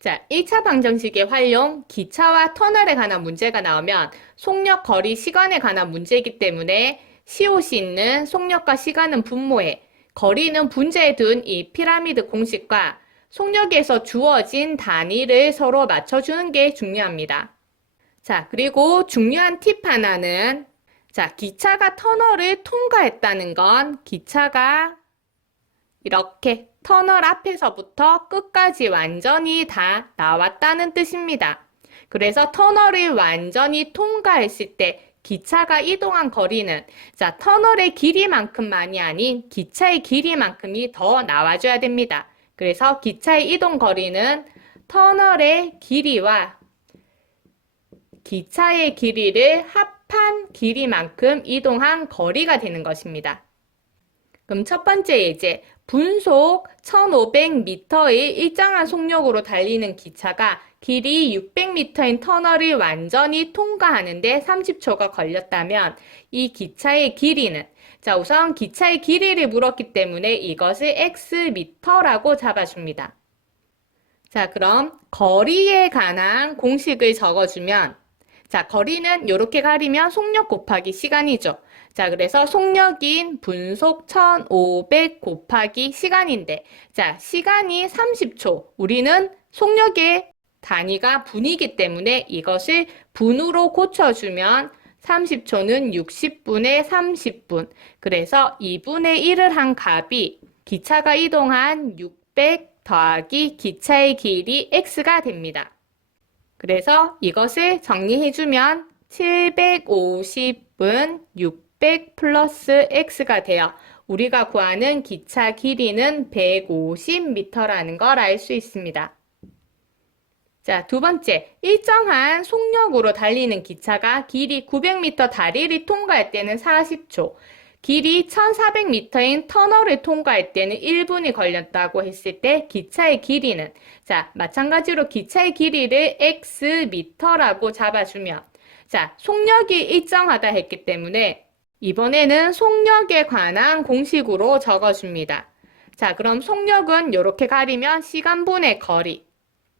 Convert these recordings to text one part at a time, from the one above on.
자, 1차 방정식의 활용, 기차와 터널에 관한 문제가 나오면 속력, 거리, 시간에 관한 문제이기 때문에 COC 있는 속력과 시간은 분모에, 거리는 분자에 둔 이 피라미드 공식과 속력에서 주어진 단위를 서로 맞춰주는 게 중요합니다. 자, 그리고 중요한 팁 하나는 자, 기차가 터널을 통과했다는 건 기차가 이렇게 터널 앞에서부터 끝까지 완전히 다 나왔다는 뜻입니다. 그래서 터널을 완전히 통과했을 때 기차가 이동한 거리는 자, 터널의 길이만큼만이 아닌 기차의 길이만큼이 더 나와줘야 됩니다. 그래서 기차의 이동 거리는 터널의 길이와 기차의 길이를 합한 길이만큼 이동한 거리가 되는 것입니다. 그럼 첫 번째 예제, 분속 1500m의 일정한 속력으로 달리는 기차가 길이 600m인 터널을 완전히 통과하는데 30초가 걸렸다면 이 기차의 길이는 자, 우선 기차의 길이를 물었기 때문에 이것을 xm라고 잡아줍니다. 자, 그럼 거리에 관한 공식을 적어주면 자, 거리는 이렇게 가리면 속력 곱하기 시간이죠. 자, 그래서 속력인 분속 1500 곱하기 시간인데, 자, 시간이 30초. 우리는 속력의 단위가 분이기 때문에 이것을 분으로 고쳐주면 30초는 60분의 30분. 그래서 2분의 1을 한 값이 기차가 이동한 600 더하기 기차의 길이 x가 됩니다. 그래서 이것을 정리해주면 750분 600 플러스 x가 되어 우리가 구하는 기차 길이는 150m라는 걸 알 수 있습니다. 자, 두 번째, 일정한 속력으로 달리는 기차가 길이 900m 다리를 통과할 때는 40초, 길이 1400m인 터널을 통과할 때는 1분이 걸렸다고 했을 때 기차의 길이는 자, 마찬가지로 기차의 길이를 xm라고 잡아주면 자, 속력이 일정하다 했기 때문에 이번에는 속력에 관한 공식으로 적어줍니다. 자, 그럼 속력은 이렇게 가리면 시간분의 거리.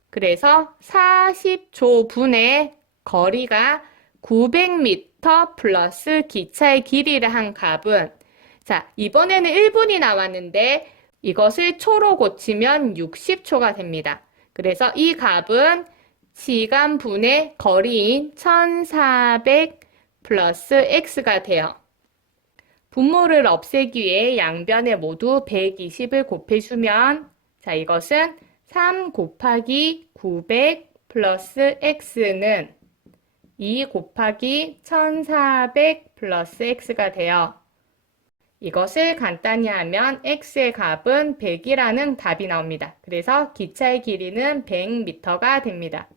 그래서 40초 분의 거리가 900m 플러스 기차의 길이를 한 값은 자, 이번에는 1분이 나왔는데 이것을 초로 고치면 60초가 됩니다. 그래서 이 값은 시간 분의 거리인 1400 플러스 x가 돼요. 분모를 없애기 위해 양변에 모두 120을 곱해주면 자, 이것은 3 곱하기 900 플러스 x는 2 곱하기 1400 플러스 x가 되어 이것을 간단히 하면 x의 값은 100이라는 답이 나옵니다. 그래서 기차의 길이는 100m가 됩니다.